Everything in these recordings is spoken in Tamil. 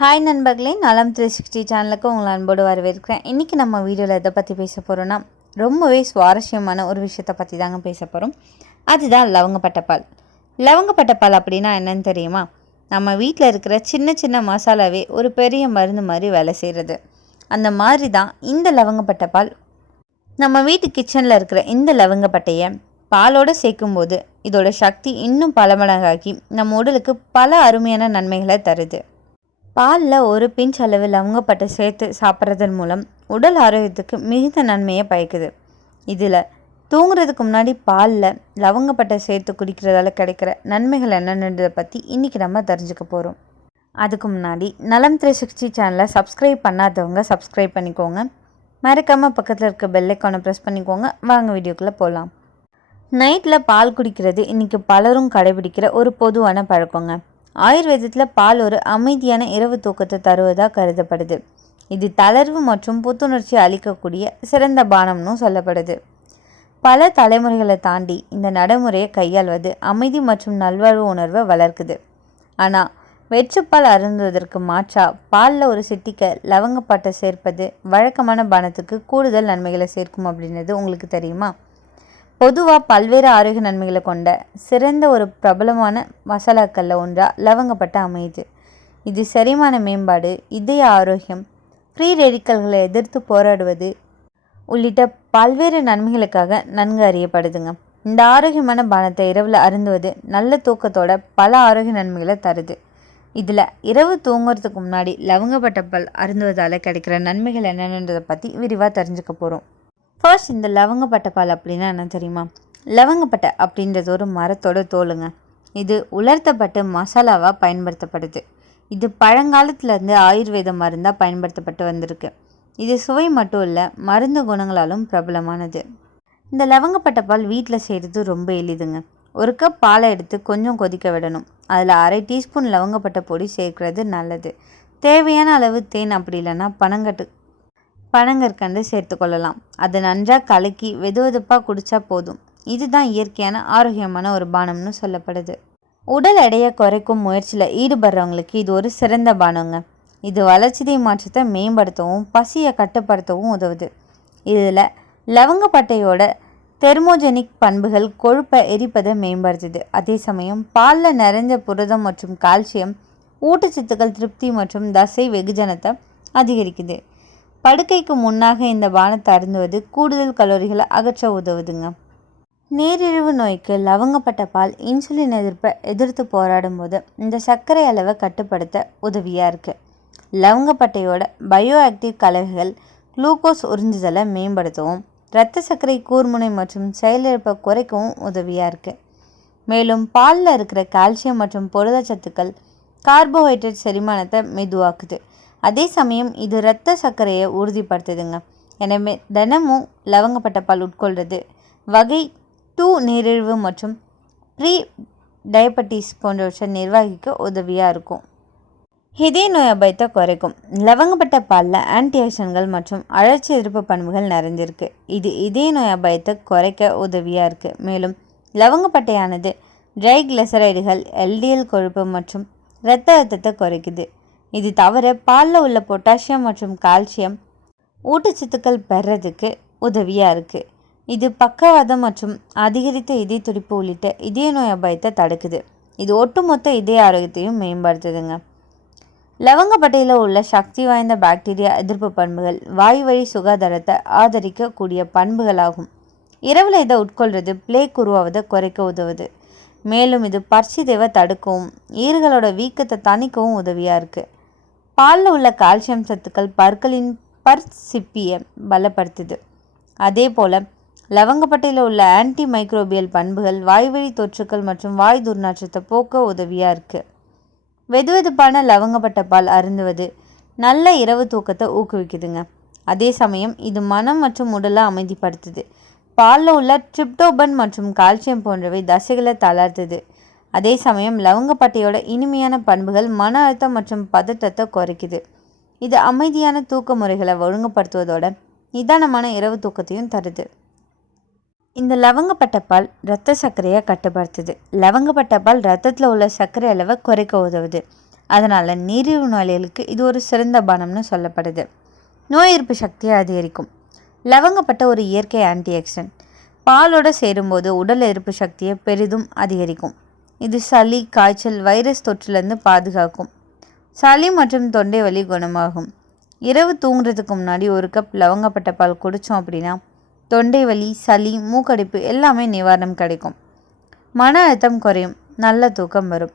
ஹாய் நண்பர்களே, நலம் 360 சேனலுக்கு உங்களை அன்போடு வரவேற்கிறேன். இன்றைக்கி நம்ம வீடியோவில் எதை பற்றி பேச போகிறோன்னா, ரொம்பவே சுவாரஸ்யமான ஒரு விஷயத்தை பற்றி தாங்க பேச போகிறோம். அதுதான் லவங்கப்பட்டப்பால். லவங்கப்பட்டப்பால் அப்படின்னா என்னன்னு தெரியுமா? நம்ம வீட்டில் இருக்கிற சின்ன சின்ன மசாலாவே ஒரு பெரிய மருந்து மாதிரி வேலை செய்கிறது. அந்த மாதிரி தான் இந்த லவங்கப்பட்டப்பால். நம்ம வீட்டு கிச்சனில் இருக்கிற இந்த லவங்கப்பட்டையை பாலோடு சேர்க்கும்போது இதோட சக்தி இன்னும் பல மடங்காகி நம்ம உடலுக்கு பல அருமையான நன்மைகளை தருது. பாலில் ஒரு பிஞ்ச் அளவு லவங்கப்பட்டை சேர்த்து சாப்பிட்றதன் மூலம் உடல் ஆரோக்கியத்துக்கு மிகுந்த நன்மையை பயக்குது. இதில் தூங்குறதுக்கு முன்னாடி பாலில் லவங்கப்பட்டை சேர்த்து குடிக்கிறதால கிடைக்கிற நன்மைகள் என்னென்னதை பற்றி இன்றைக்கி நம்ம தெரிஞ்சுக்க போகிறோம். அதுக்கு முன்னாடி நலம் 360 சேனலை சப்ஸ்கிரைப் பண்ணாதவங்க சப்ஸ்கிரைப் பண்ணிக்கோங்க. மறக்காமல் பக்கத்தில் இருக்க பெல் ஐக்கானை ப்ரெஸ் பண்ணிக்கோங்க. வாங்க வீடியோக்குள்ளே போகலாம். நைட்டில் பால் குடிக்கிறது இன்றைக்கி பலரும் கடைபிடிக்கிற ஒரு பொதுவான பழக்கங்க. ஆயுர்வேதத்தில் பால் ஒரு அமைதியான இரவு தூக்கத்தை தருவதாக கருதப்படுது. இது தளர்வு மற்றும் புத்துணர்ச்சி அளிக்கக்கூடிய சிறந்த பானம்னு சொல்லப்படுது. பல தலைமுறைகளை தாண்டி இந்த நடைமுறையை கையாள்வது அமைதி மற்றும் நல்வாழ்வு உணர்வை வளர்க்குது. ஆனால் வெற்றுப்பால் அருந்துவதற்கு மாற்றா பாலில் ஒரு சிட்டிக்க லவங்கப்பட்டை சேர்ப்பது வழக்கமான பானத்துக்கு கூடுதல் நன்மைகளை சேர்க்கும் அப்படின்றது உங்களுக்கு தெரியுமா? பொதுவாக பல்வேறு ஆரோக்கிய நன்மைகளை கொண்ட சிறந்த ஒரு பிரபலமான மசாலாக்களில் ஒன்றாக லவங்கப்பட்டை அமையுது. இது செரிமான மேம்பாடு, இதய ஆரோக்கியம், ஃப்ரீ ரேடிக்கல்களை எதிர்த்து போராடுவது உள்ளிட்ட பல்வேறு நன்மைகளுக்காக நன்கு அறியப்படுதுங்க. இந்த ஆரோக்கியமான பானத்தை இரவில் அருந்துவது நல்ல தூக்கத்தோட பல ஆரோக்கிய நன்மைகளை தருது. இதில் இரவு தூங்குறதுக்கு முன்னாடி லவங்கப்பட்டப்பால் அருந்துவதால் கிடைக்கிற நன்மைகள் என்னென்னதை பற்றி விரிவாக தெரிஞ்சுக்க போகிறோம். ஃபர்ஸ்ட், இந்த லவங்கப்பட்டப்பால் அப்படின்னா என்ன தெரியுமா? லவங்கப்பட்டை அப்படின்றது ஒரு மரத்தோட தோலுங்க. இது உலர்த்தப்பட்டு மசாலாவாக பயன்படுத்தப்படுது. இது பழங்காலத்துலேருந்து ஆயுர்வேத மருந்தாக பயன்படுத்தப்பட்டு வந்திருக்கு. இது சுவை மட்டும் இல்லை, மருந்து குணங்களாலும் பிரபலமானது. இந்த லவங்கப்பட்டப்பால் வீட்டில் செய்கிறது ரொம்ப எளிதுங்க. ஒரு கப் பாலை எடுத்து கொஞ்சம் கொதிக்க விடணும். அதில் அரை டீஸ்பூன் லவங்கப்பட்டை பொடி சேர்க்கிறது நல்லது. தேவையான அளவு தேன், அப்படி இல்லைன்னா பனங்கற்கண்டு சேர்த்து கொள்ளலாம். அதை நன்றாக கலக்கி வெதுவெதுப்பாக குடித்தா போதும். இதுதான் இயற்கையான ஆரோக்கியமான ஒரு பானம்னு சொல்லப்படுது. உடல் எடையை குறைக்கும் முயற்சியில் ஈடுபடுறவங்களுக்கு இது ஒரு சிறந்த பானங்க. இது வளர்ச்சிதை மாற்றத்தை மேம்படுத்தவும் பசியை கட்டுப்படுத்தவும் உதவுது. இதில் லவங்கப்பட்டையோட தெர்மோஜெனிக் பண்புகள் கொழுப்பை எரிப்பதை மேம்படுத்துது. அதே சமயம் பாலில் நிறைஞ்ச புரதம் மற்றும் கால்சியம் ஊட்டச்சத்துக்கள் திருப்தி மற்றும் தசை வெகுஜனத்தை அதிகரிக்குது. படுக்கைக்கு முன்னாக இந்த பானத்தை அருந்துவது கூடுதல் கலோரிகளை அகற்ற உதவுதுங்க. நீரிழிவு நோய்க்கு லவங்கப்பட்டப்பால் இன்சுலின் எதிர்ப்பை எதிர்த்து போராடும் போது இந்த சர்க்கரை அளவை கட்டுப்படுத்த உதவியாக இருக்குது. லவங்கப்பட்டையோட பயோ ஆக்டிவ் கலவைகள் குளுக்கோஸ் உறிஞ்சுதலை மேம்படுத்தவும் இரத்த சர்க்கரை கூர்முனை மற்றும் செயலிழப்பை குறைக்கவும் உதவியாக இருக்குது. மேலும் பாலில் இருக்கிற கால்சியம் மற்றும் புரதச்சத்துக்கள் கார்போஹைட்ரேட் செரிமானத்தை மெதுவாக்குது. அதே சமயம் இது இரத்த சர்க்கரையை உறுதிப்படுத்துதுங்க. எனவே தினமும் லவங்கப்பட்டப்பால் உட்கொள்வது வகை 2 நீரிழிவு மற்றும் ப்ரீ டயபெட்டிஸ் போன்றவற்றை நிர்வகிக்க உதவியாக இருக்கும். இதய நோய் அபாயத்தை குறைக்கும். லவங்கப்பட்டப்பாலில் ஆன்டிஆக்சிடன்ட்கள் மற்றும் அழற்சி எதிர்ப்பு பண்புகள் நிறைஞ்சிருக்கு. இது இதய நோய் அபாயத்தை குறைக்க உதவியாக இருக்குது. மேலும் லவங்கப்பட்டையானது ட்ரைகிளிசரைடுகள், எல்டிஎல் கொழுப்பு மற்றும் இரத்த அழுத்தத்தை குறைக்குது. இது தவிர பாலில் உள்ள பொட்டாசியம் மற்றும் கால்சியம் ஊட்டச்சத்துக்கள் பெறதுக்கு உதவியாக இருக்குது. இது பக்கவாதம் மற்றும் அதிகரித்த இதய துடிப்பு உள்ளிட்ட இதய நோய் அபாயத்தை தடுக்குது. இது ஒட்டுமொத்த இதய ஆரோக்கியத்தையும் மேம்படுத்துதுங்க. லவங்கப்பட்டையில் உள்ள சக்தி வாய்ந்த பாக்டீரியா எதிர்ப்பு பண்புகள் வாய் வழி சுகாதாரத்தை ஆதரிக்கக்கூடிய பண்புகளாகும். இரவில் இதை உட்கொள்வது பிளேக் உருவாவதை குறைக்க உதவுது. மேலும் இது பற்சிதைவை தடுக்கவும் ஈறுகளோட வீக்கத்தை தணிக்கவும் உதவியாக இருக்குது. பாலில் உள்ள கால்சியம் சத்துக்கள் பற்களின் பற்சிப்பியை பலப்படுத்துது. அதே போல் லவங்கப்பட்டையில் உள்ள ஆன்டி மைக்ரோபியல் பண்புகள் வாய்வழி தொற்றுக்கள் மற்றும் வாய் துர்நாற்றத்தை போக்க உதவியாக இருக்குது. வெதுவெதுப்பான லவங்கப்பட்டப்பால் அருந்துவது நல்ல இரவு தூக்கத்தை ஊக்குவிக்குதுங்க. அதே சமயம் இது மனம் மற்றும் உடலை அமைதிப்படுத்துது. பாலில் உள்ள ட்ரிப்டோபன் மற்றும் கால்சியம் போன்றவை தசைகளை தளர்த்துது. அதே சமயம் லவங்கப்பட்டையோட இனிமையான பண்புகள் மன அழுத்தம் மற்றும் பதட்டத்தை குறைக்குது. இது அமைதியான தூக்க முறைகளை ஒழுங்குபடுத்துவதோட நிதானமான இரவு தூக்கத்தையும் தருது. இந்த லவங்கப்பட்டப்பால் இரத்த சர்க்கரையை கட்டுப்படுத்துது. லவங்கப்பட்டப்பால் இரத்தத்தில் உள்ள சர்க்கரை அளவை குறைக்க உதவுது. அதனால் நீரிழிவு நோயாளிகளுக்கு இது ஒரு சிறந்த பானம்னு சொல்லப்படுது. நோய் எதிர்ப்பு சக்தியை அதிகரிக்கும். லவங்கப்பட்டை ஒரு இயற்கை ஆன்டிஆக்சிடென்ட். பாலோடு சேரும்போது உடல் எதிர்ப்பு சக்தியை பெரிதும் அதிகரிக்கும். இது சளி, காய்ச்சல், வைரஸ் தொற்றிலிருந்து பாதுகாக்கும். சளி மற்றும் தொண்டை வலி குணமாகும். இரவு தூங்குறதுக்கு முன்னாடி ஒரு கப் லவங்கப்பட்டை பால் குடித்தோம் அப்படின்னா தொண்டை வலி, சளி, மூக்கடைப்பு எல்லாமே நிவாரணம் கிடைக்கும். மன அழுத்தம் குறையும். நல்ல தூக்கம் வரும்.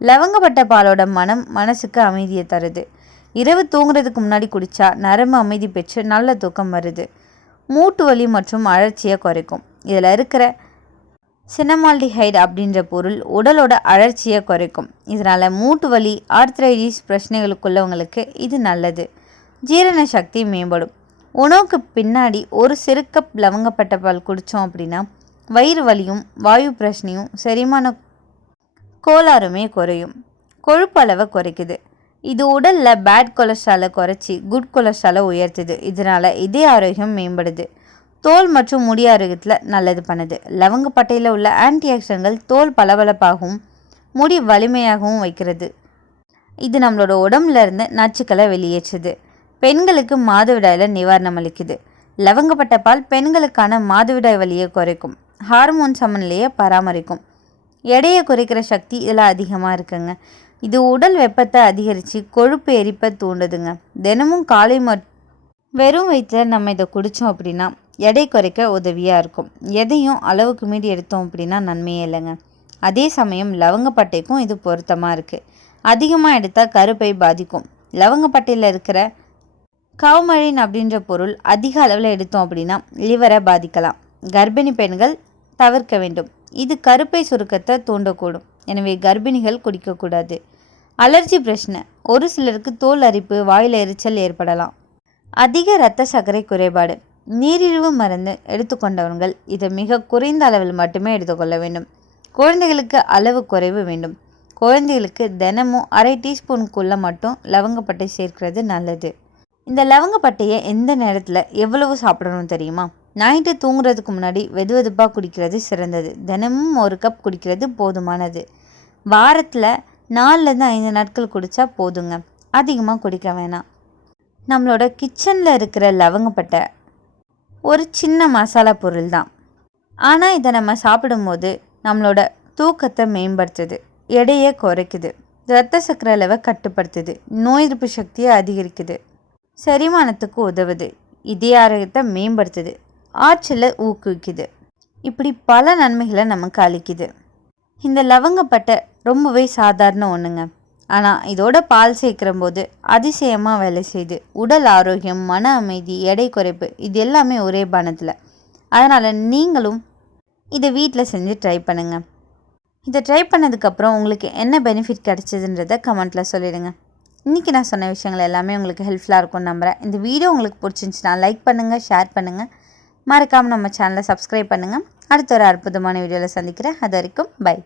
லவங்கப்பட்டை பாலோட மனம் மனசுக்கு அமைதியை தருது. இரவு தூங்குறதுக்கு முன்னாடி குடித்தா நரம்பு அமைதி பெற்று நல்ல தூக்கம் வருது. மூட்டு வலி மற்றும் அழற்சியை குறைக்கும். இதில் இருக்கிற சினமால்டிஹைடு அப்படின்ற பொருள் உடலோட அழற்சியை குறைக்கும். இதனால் மூட்டு வலி, ஆர்த்ரைட்டிஸ் பிரச்சனைகளுக்குள்ளவங்களுக்கு இது நல்லது. ஜீரண சக்தி மேம்படும். உணவுக்கு பின்னாடி ஒரு சிறு கப் லவங்கப்பட்டை பால் குடித்தோம் அப்படின்னா வயிறு வலியும், வாயு பிரச்சனையும், செரிமான கோளாறுமே குறையும். கொழுப்பு அளவை குறைக்குது. இது உடலில் பேட் கொலஸ்ட்ராலை குறைச்சி குட் கொலஸ்ட்ராலை உயர்த்துது. இதனால் இதய ஆரோக்கியம் மேம்படுது. தோல் மற்றும் முடி ஆரோக்கியத்தில் நல்லது பண்ணுது. லவங்கப்பட்டையில் உள்ள ஆன்டிஆக்சிடென்ட்கள் தோல் பளபளப்பாகவும் முடி வலிமையாகவும் வைக்கிறது. இது நம்மளோட உடம்புல இருந்து நச்சுக்களை வெளியேற்றுது. பெண்களுக்கு மாதவிடாயில் நிவாரணம் அளிக்குது. லவங்கப்பட்டை பால் பெண்களுக்கான மாதவிடாய் வலியை குறைக்கும். ஹார்மோன் சமநிலையை பராமரிக்கும். எடையை குறைக்கிற சக்தி இதில் அதிகமாக இருக்குங்க. இது உடல் வெப்பத்தை அதிகரித்து கொழுப்பு எரிப்பை தூண்டுதுங்க. தினமும் காலை வெறும் வயிற்றில் நம்ம இதை குடித்தோம் அப்படின்னா எடை குறைக்க உதவியாக இருக்கும். எதையும் அளவுக்கு மீறி எடுத்தோம் அப்படின்னா நன்மையே இல்லைங்க. அதே சமயம் லவங்கப்பட்டைக்கும் இது பொருத்தமாக இருக்குது. அதிகமாக எடுத்தால் கருப்பை பாதிக்கும். லவங்கப்பட்டையில் இருக்கிற கவுமழின் அப்படின்ற பொருள் அதிக அளவில் எடுத்தோம் அப்படின்னா லிவரை பாதிக்கலாம். கர்ப்பிணி பெண்கள் தவிர்க்க வேண்டும். இது கருப்பை சுருக்கத்தை தூண்டக்கூடும். எனவே கர்ப்பிணிகள் குடிக்கக்கூடாது. அலர்ஜி பிரச்சனை. ஒரு சிலருக்கு தோல் அரிப்பு, வாயில் எரிச்சல் ஏற்படலாம். அதிக இரத்த சர்க்கரை குறைபாடு. நீரிழிவு மருந்து எடுத்துக்கொண்டவர்கள் இதை மிக குறைந்த அளவில் மட்டுமே எடுத்துக்கொள்ள வேண்டும். குழந்தைகளுக்கு அளவு குறைவு வேண்டும். குழந்தைகளுக்கு தினமும் அரை டீஸ்பூனுக்குள்ளே மட்டும் லவங்கப்பட்டை சேர்க்கிறது நல்லது. இந்த லவங்கப்பட்டையை எந்த நேரத்தில் எவ்வளவு சாப்பிடணும் தெரியுமா? நைட்டு தூங்குறதுக்கு முன்னாடி வெதுவெதுப்பாக குடிக்கிறது சிறந்தது. தினமும் ஒரு கப் குடிக்கிறது போதுமானது. வாரத்தில் 4லேருந்து 5 நாட்கள் குடித்தா போதுங்க. அதிகமாக குடிக்க வேணாம். நம்மளோட கிச்சனில் இருக்கிற லவங்கப்பட்டை ஒரு சின்ன மசாலா பொருள் தான். ஆனால் இதை நம்ம சாப்பிடும்போது நம்மளோட தூக்கத்தை மேம்படுத்துது, எடையை குறைக்குது, இரத்த சர்க்கரை அளவை கட்டுப்படுத்துது, நோய் எதிர்ப்பு சக்தியை அதிகரிக்குது, செரிமானத்துக்கு உதவுது, இதய ஆரோக்கியத்தை மேம்படுத்துது, ஆற்றலை ஊக்குவிக்குது. இப்படி பல நன்மைகளை நமக்கு அளிக்குது. இந்த லவங்கப்பட்டை ரொம்பவே சாதாரண ஒன்றுங்க. ஆனால் இதோட பால் சேர்க்கிற போது அதிசயமாக வேலை செய்யுது. உடல் ஆரோக்கியம், மன அமைதி, எடை குறைப்பு இது எல்லாமே ஒரே பானத்தில். அதனால் நீங்களும் இதை வீட்டில் செஞ்சு ட்ரை பண்ணுங்கள். இதை ட்ரை பண்ணதுக்கப்புறம் உங்களுக்கு என்ன பெனிஃபிட் கிடைச்சதுன்றதை கமெண்ட்டில் சொல்லிடுங்க. இன்றைக்கி நான் சொன்ன விஷயங்கள் எல்லாமே உங்களுக்கு ஹெல்ப்ஃபுல்லாக இருக்கும்னு நம்புகிறேன். இந்த வீடியோ உங்களுக்கு பிடிச்சிருந்துச்சுன்னா லைக் பண்ணுங்கள், ஷேர் பண்ணுங்கள். மறக்காமல் நம்ம சேனலை சப்ஸ்கிரைப் பண்ணுங்கள். அடுத்த ஒரு அற்புதமான வீடியோவில் சந்திக்கிறேன். அது வரைக்கும் பை.